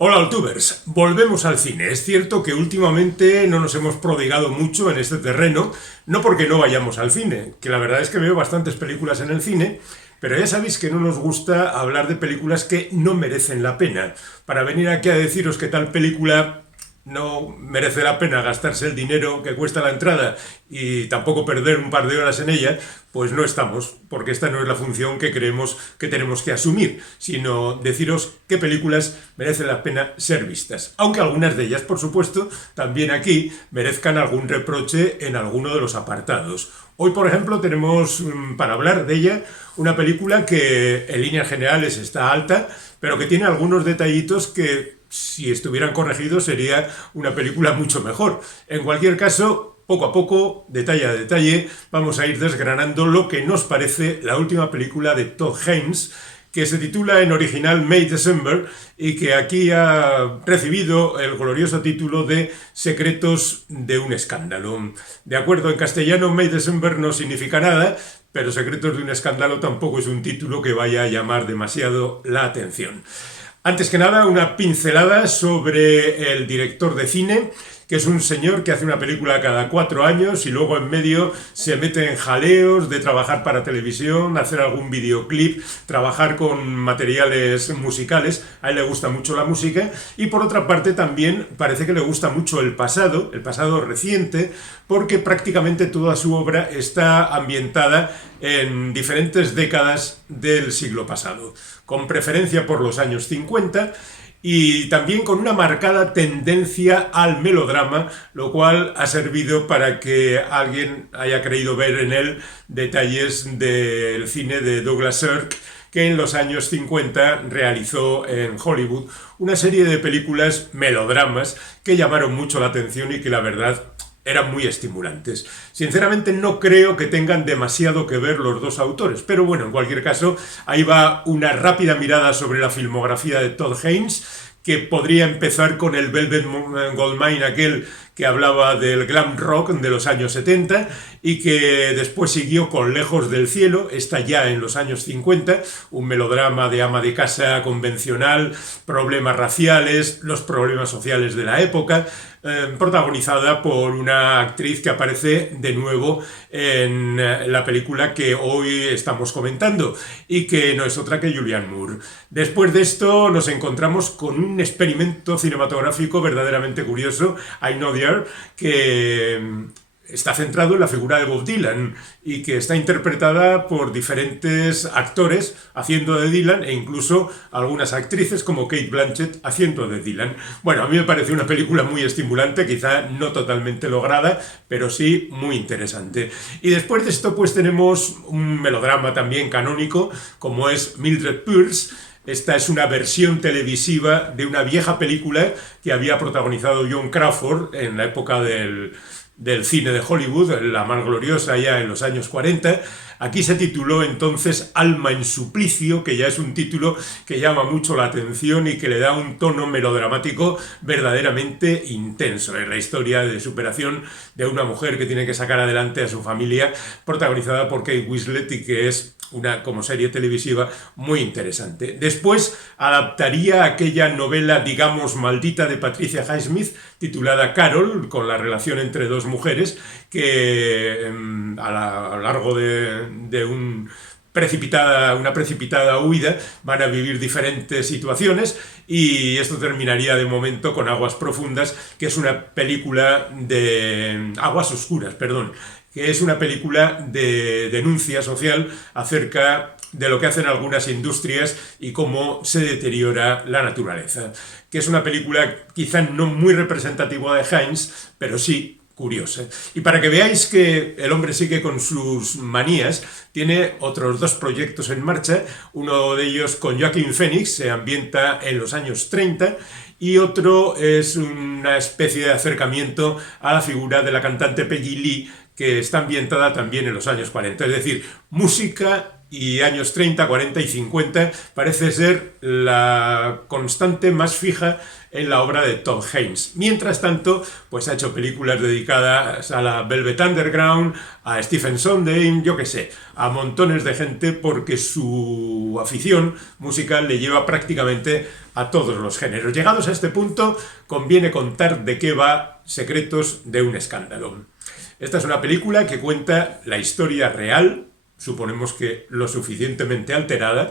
Hola, Altubers. Volvemos al cine. Es cierto que últimamente no nos hemos prodigado mucho en este terreno, no porque no vayamos al cine, que la verdad es que veo bastantes películas en el cine, pero ya sabéis que no nos gusta hablar de películas que no merecen la pena. Para venir aquí a deciros que tal película no merece la pena gastarse el dinero que cuesta la entrada y tampoco perder un par de horas en ella, pues no estamos, porque esta no es la función que creemos que tenemos que asumir, sino deciros qué películas merecen la pena ser vistas. Aunque algunas de ellas, por supuesto, también aquí merezcan algún reproche en alguno de los apartados. Hoy, por ejemplo, tenemos para hablar de ella una película que en líneas generales está alta, pero que tiene algunos detallitos que si estuvieran corregidos sería una película mucho mejor. En cualquier caso, poco a poco, detalle a detalle, vamos a ir desgranando lo que nos parece la última película de Todd Haynes, que se titula en original May December y que aquí ha recibido el glorioso título de Secretos de un escándalo. De acuerdo, en castellano May December no significa nada, pero Secretos de un escándalo tampoco es un título que vaya a llamar demasiado la atención. Antes que nada, una pincelada sobre el director de cine, que es un señor que hace una película cada 4 años y luego en medio se mete en jaleos de trabajar para televisión, hacer algún videoclip, trabajar con materiales musicales. A él le gusta mucho la música y por otra parte también parece que le gusta mucho el pasado reciente, porque prácticamente toda su obra está ambientada en diferentes décadas del siglo pasado, con preferencia por los años 50 y también con una marcada tendencia al melodrama, lo cual ha servido para que alguien haya creído ver en él detalles del cine de Douglas Sirk, que en los años 50 realizó en Hollywood una serie de películas melodramas que llamaron mucho la atención y que la verdad eran muy estimulantes. Sinceramente no creo que tengan demasiado que ver los dos autores, pero bueno, en cualquier caso, ahí va una rápida mirada sobre la filmografía de Todd Haynes, que podría empezar con el Velvet Goldmine, aquel que hablaba del glam rock de los años 70 y que después siguió con Lejos del cielo, está ya en los años 50, un melodrama de ama de casa convencional, problemas raciales, los problemas sociales de la época, protagonizada por una actriz que aparece de nuevo en la película que hoy estamos comentando y que no es otra que Julianne Moore. Después de esto nos encontramos con un experimento cinematográfico verdaderamente curioso, I Know the Air, que está centrado en la figura de Bob Dylan y que está interpretada por diferentes actores haciendo de Dylan e incluso algunas actrices como Kate Blanchett haciendo de Dylan. Bueno, a mí me parece una película muy estimulante, quizá no totalmente lograda, pero sí muy interesante. Y después de esto pues tenemos un melodrama también canónico como es Mildred Pierce. Esta es una versión televisiva de una vieja película que había protagonizado Joan Crawford en la época del cine de Hollywood, la más gloriosa ya en los años 40. Aquí se tituló entonces Alma en suplicio, que ya es un título que llama mucho la atención y que le da un tono melodramático verdaderamente intenso. Es la historia de superación de una mujer que tiene que sacar adelante a su familia, protagonizada por Kate Winslet y que es una como serie televisiva muy interesante. Después adaptaría aquella novela, digamos, maldita de Patricia Highsmith, titulada Carol, con la relación entre dos mujeres que a lo largo de una precipitada huida van a vivir diferentes situaciones y esto terminaría de momento con Aguas Profundas, que es una película de Aguas Oscuras, perdón, que es una película de denuncia social acerca de lo que hacen algunas industrias y cómo se deteriora la naturaleza. Que es una película quizá no muy representativa de Haynes, pero sí curiosa. Y para que veáis que el hombre sigue con sus manías, tiene otros dos proyectos en marcha. Uno de ellos con Joaquin Phoenix, se ambienta en los años 30, y otro es una especie de acercamiento a la figura de la cantante Peggy Lee, que está ambientada también en los años 40. Es decir, música y años 30, 40 y 50 parece ser la constante más fija en la obra de Todd Haynes. Mientras tanto, pues ha hecho películas dedicadas a la Velvet Underground, a Stephen Sondheim, yo qué sé, a montones de gente, porque su afición musical le lleva prácticamente a todos los géneros. Llegados a este punto, conviene contar de qué va Secretos de un escándalo. Esta es una película que cuenta la historia real, suponemos que lo suficientemente alterada,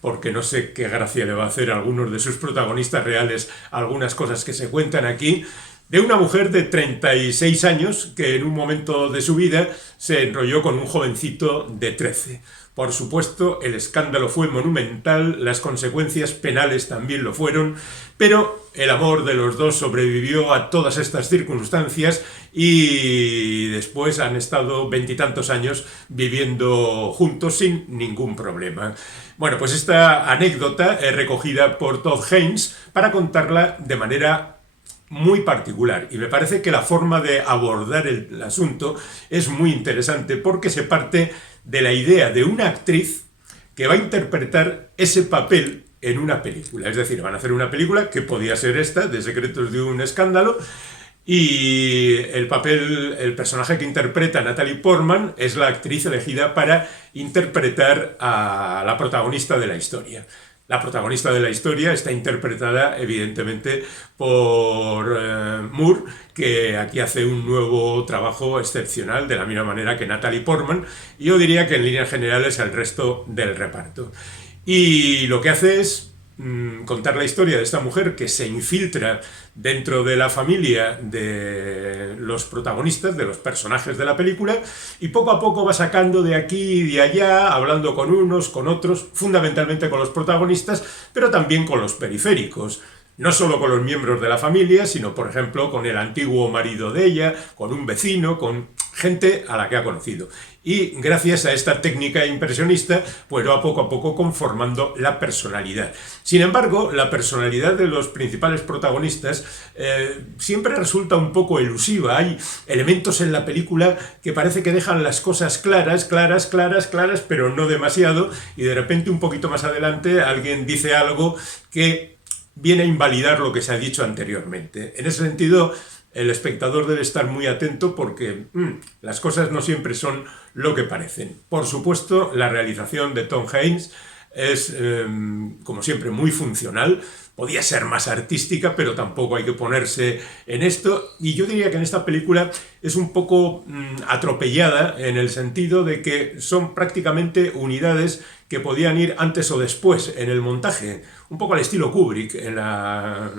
porque no sé qué gracia le va a hacer a algunos de sus protagonistas reales algunas cosas que se cuentan aquí, de una mujer de 36 años que en un momento de su vida se enrolló con un jovencito de 13. Por supuesto, el escándalo fue monumental, las consecuencias penales también lo fueron, pero el amor de los dos sobrevivió a todas estas circunstancias y después han estado 20 y tantos años viviendo juntos sin ningún problema. Bueno, pues esta anécdota es recogida por Todd Haynes para contarla de manera muy particular, y me parece que la forma de abordar el asunto es muy interesante porque se parte de la idea de una actriz que va a interpretar ese papel en una película. Es decir, van a hacer una película que podía ser esta, de Secretos de un escándalo, y el personaje que interpreta Natalie Portman es la actriz elegida para interpretar a la protagonista de la historia. La protagonista de la historia está interpretada, evidentemente, por Moore, que aquí hace un nuevo trabajo excepcional, de la misma manera que Natalie Portman, y yo diría que en líneas generales el resto del reparto. Y lo que hace es contar la historia de esta mujer que se infiltra dentro de la familia de los protagonistas, de los personajes de la película, y poco a poco va sacando de aquí y de allá, hablando con unos, con otros, fundamentalmente con los protagonistas, pero también con los periféricos. No solo con los miembros de la familia, sino, por ejemplo, con el antiguo marido de ella, con un vecino, con gente a la que ha conocido. Y gracias a esta técnica impresionista, pues va poco a poco conformando la personalidad. Sin embargo, la personalidad de los principales protagonistas siempre resulta un poco elusiva. Hay elementos en la película que parece que dejan las cosas claras, pero no demasiado, y de repente un poquito más adelante alguien dice algo que viene a invalidar lo que se ha dicho anteriormente. En ese sentido, el espectador debe estar muy atento porque las cosas no siempre son lo que parecen. Por supuesto, la realización de Todd Haynes es, como siempre, muy funcional. Podía ser más artística, pero tampoco hay que ponerse en esto. Y yo diría que en esta película es un poco atropellada, en el sentido de que son prácticamente unidades que podían ir antes o después en el montaje, un poco al estilo Kubrick en la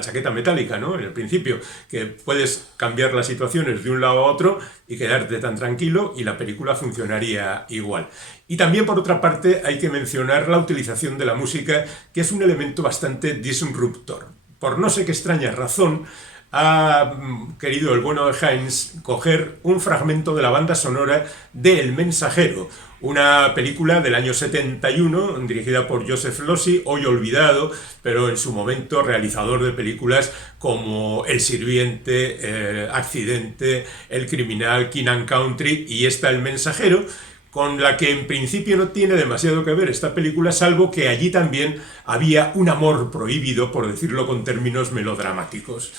chaqueta metálica, ¿no? En el principio, que puedes cambiar las situaciones de un lado a otro y quedarte tan tranquilo y la película funcionaría igual. Y también, por otra parte, hay que mencionar la utilización de la música, que es un elemento bastante disruptor. Por no sé qué extraña razón, ha querido el bueno de Haynes coger un fragmento de la banda sonora de El Mensajero, una película del año 71 dirigida por Joseph Losey, hoy olvidado, pero en su momento realizador de películas como El Sirviente, Accidente, El Criminal, King and Country y esta El Mensajero, con la que en principio no tiene demasiado que ver esta película, salvo que allí también había un amor prohibido, por decirlo con términos melodramáticos.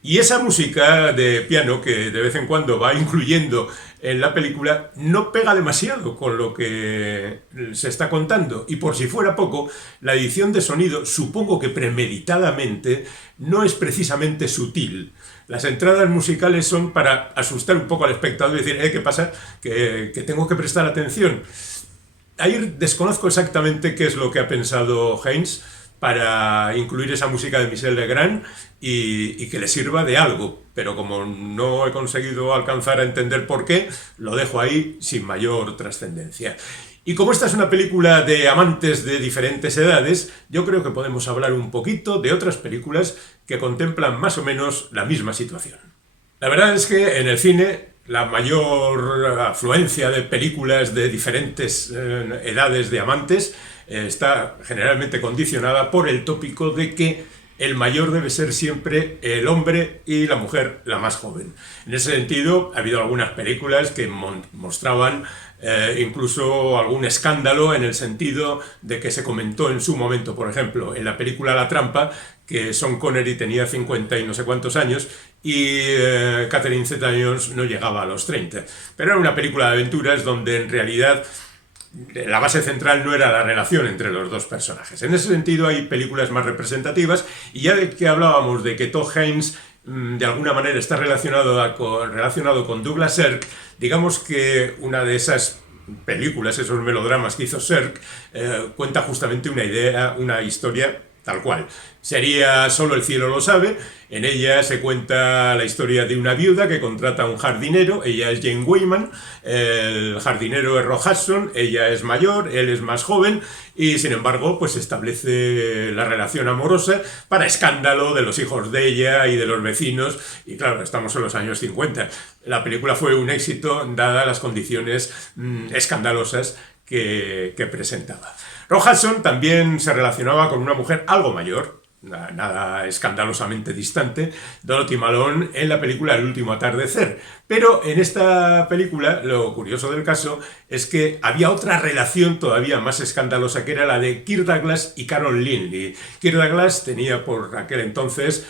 Y esa música de piano que de vez en cuando va incluyendo en la película no pega demasiado con lo que se está contando. Y por si fuera poco, la edición de sonido, supongo que premeditadamente, no es precisamente sutil. Las entradas musicales son para asustar un poco al espectador y decir, ¿qué pasa? Que tengo que prestar atención. Ahí desconozco exactamente qué es lo que ha pensado Haynes para incluir esa música de Michel Legrand y que le sirva de algo, pero como no he conseguido alcanzar a entender por qué, lo dejo ahí sin mayor trascendencia. Y como esta es una película de amantes de diferentes edades, yo creo que podemos hablar un poquito de otras películas que contemplan más o menos la misma situación. La verdad es que en el cine la mayor afluencia de películas de diferentes edades de amantes está generalmente condicionada por el tópico de que el mayor debe ser siempre el hombre y la mujer la más joven. En ese sentido, ha habido algunas películas que mostraban incluso algún escándalo en el sentido de que se comentó en su momento, por ejemplo, en la película La Trampa, que Sean Connery tenía 50 y no sé cuántos años y Catherine Zeta-Jones no llegaba a los 30. Pero era una película de aventuras donde en realidad la base central no era la relación entre los dos personajes. En ese sentido hay películas más representativas, y ya de que hablábamos de que Todd Haynes de alguna manera está relacionado con Douglas Sirk, digamos que una de esas películas, esos melodramas que hizo Sirk, cuenta justamente una historia tal cual. Sería Solo el cielo lo sabe. En ella se cuenta la historia de una viuda que contrata a un jardinero. Ella es Jane Wyman, el jardinero es Rock Hudson, ella es mayor, él es más joven, y sin embargo pues establece la relación amorosa para escándalo de los hijos de ella y de los vecinos, y claro, estamos en los años 50. La película fue un éxito dadas las condiciones escandalosas que presentaba. Rock Hudson también se relacionaba con una mujer algo mayor, nada escandalosamente distante, Dorothy Malone, en la película El último atardecer. Pero en esta película, lo curioso del caso es que había otra relación todavía más escandalosa, que era la de Kirk Douglas y Carol Lynley. Kirk Douglas tenía por aquel entonces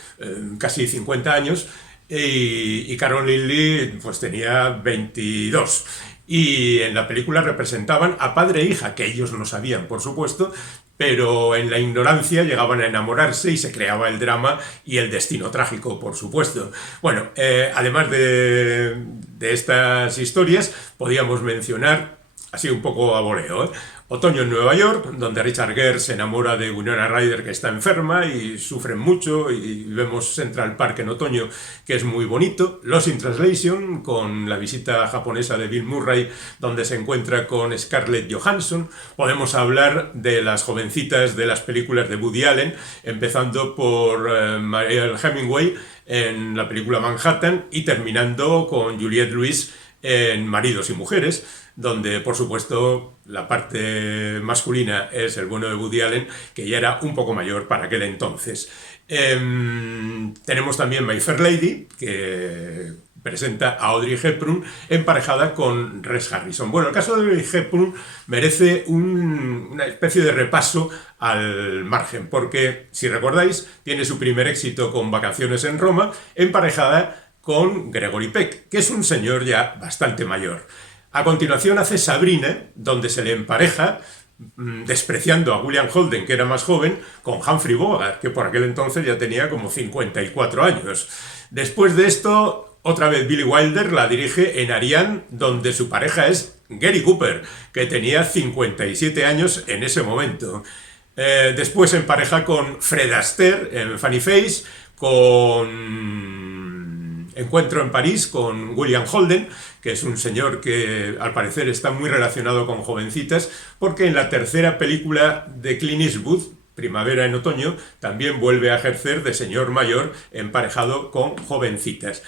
casi 50 años y Carol Lynley pues tenía 22. Y en la película representaban a padre e hija, que ellos no sabían, por supuesto, pero en la ignorancia llegaban a enamorarse y se creaba el drama y el destino trágico, por supuesto. Bueno, además de estas historias, podíamos mencionar, así un poco a voleo, Otoño en Nueva York, donde Richard Gere se enamora de Winona Ryder, que está enferma, y sufren mucho, y vemos Central Park en otoño, que es muy bonito. Lost in Translation, con la visita japonesa de Bill Murray, donde se encuentra con Scarlett Johansson. Podemos hablar de las jovencitas de las películas de Woody Allen, empezando por Mariel Hemingway en la película Manhattan, y terminando con Juliette Lewis en Maridos y Mujeres, donde por supuesto la parte masculina es el bueno de Woody Allen, que ya era un poco mayor para aquel entonces. Tenemos también My Fair Lady, que presenta a Audrey Hepburn emparejada con Rex Harrison. Bueno, el caso de Audrey Hepburn merece una especie de repaso al margen, porque si recordáis, tiene su primer éxito con Vacaciones en Roma, emparejada con Gregory Peck, que es un señor ya bastante mayor. A continuación hace Sabrina, donde se le empareja, despreciando a William Holden, que era más joven, con Humphrey Bogart, que por aquel entonces ya tenía como 54 años. Después de esto, otra vez Billy Wilder la dirige en Ariane, donde su pareja es Gary Cooper, que tenía 57 años en ese momento. Después se empareja con Fred Astaire en Funny Face, con Encuentro en París con William Holden, que es un señor que al parecer está muy relacionado con jovencitas, porque en la tercera película de Clint Eastwood, Primavera en otoño, también vuelve a ejercer de señor mayor emparejado con jovencitas.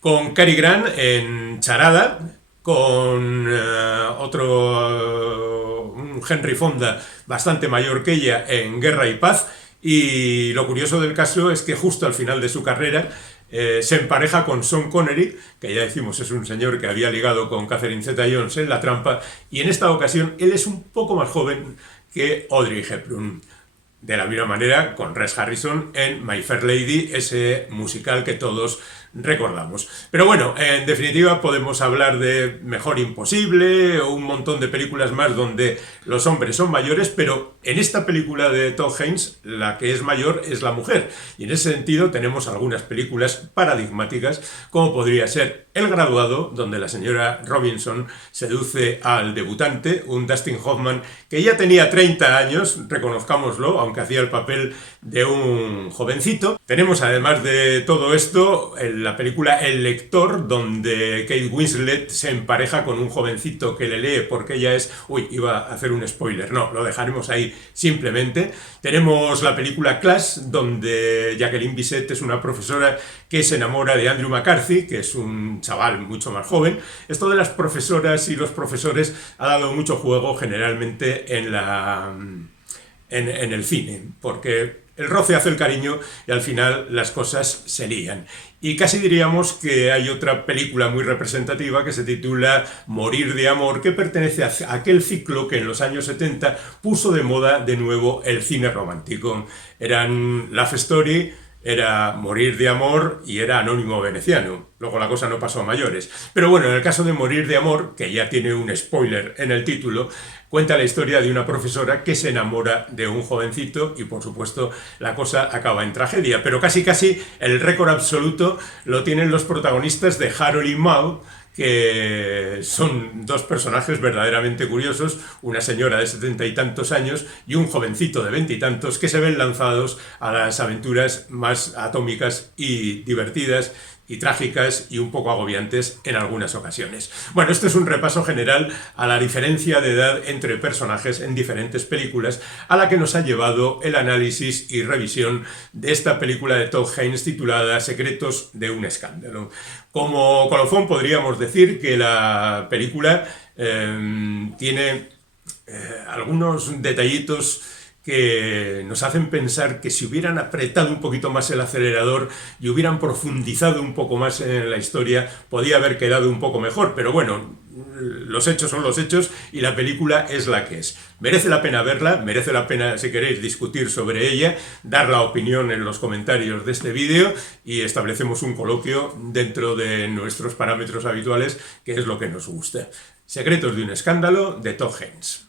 Con Cary Grant en Charada, con un Henry Fonda bastante mayor que ella en Guerra y Paz, y lo curioso del caso es que justo al final de su carrera se empareja con Sean Connery, que ya decimos es un señor que había ligado con Catherine Zeta-Jones en La Trampa, y en esta ocasión él es un poco más joven que Audrey Hepburn. De la misma manera con Rex Harrison en My Fair Lady, ese musical que todos recordamos. Pero bueno, en definitiva podemos hablar de Mejor Imposible o un montón de películas más donde los hombres son mayores, pero en esta película de Todd Haynes la que es mayor es la mujer, y en ese sentido tenemos algunas películas paradigmáticas, como podría ser El Graduado, donde la señora Robinson seduce al debutante, un Dustin Hoffman que ya tenía 30 años, reconozcámoslo, aunque hacía el papel de un jovencito. Tenemos además de todo esto la película El Lector, donde Kate Winslet se empareja con un jovencito que le lee porque ella es... Uy, iba a hacer un spoiler, no, lo dejaremos ahí simplemente. Tenemos la película Class, donde Jacqueline Bisset es una profesora que se enamora de Andrew McCarthy, que es un chaval mucho más joven. Esto de las profesoras y los profesores ha dado mucho juego generalmente en el cine, porque el roce hace el cariño y al final las cosas se lían. Y casi diríamos que hay otra película muy representativa que se titula Morir de amor, que pertenece a aquel ciclo que en los años 70 puso de moda de nuevo el cine romántico. Eran Love Story, era Morir de amor y era Anónimo Veneciano. Luego la cosa no pasó a mayores. Pero bueno, en el caso de Morir de amor, que ya tiene un spoiler en el título, cuenta la historia de una profesora que se enamora de un jovencito y por supuesto la cosa acaba en tragedia. Pero casi el récord absoluto lo tienen los protagonistas de Harold y Maude, que son dos personajes verdaderamente curiosos, una señora de 70 y tantos años y un jovencito de 20 y tantos que se ven lanzados a las aventuras más atómicas y divertidas y trágicas y un poco agobiantes en algunas ocasiones. Bueno, esto es un repaso general a la diferencia de edad entre personajes en diferentes películas, a la que nos ha llevado el análisis y revisión de esta película de Todd Haynes titulada Secretos de un escándalo. Como colofón podríamos decir que la película tiene algunos detallitos que nos hacen pensar que si hubieran apretado un poquito más el acelerador y hubieran profundizado un poco más en la historia, podía haber quedado un poco mejor, pero bueno, los hechos son los hechos y la película es la que es. Merece la pena verla, merece la pena, si queréis, discutir sobre ella, dar la opinión en los comentarios de este vídeo y establecemos un coloquio dentro de nuestros parámetros habituales, que es lo que nos gusta. Secretos de un escándalo, de Todd Haynes.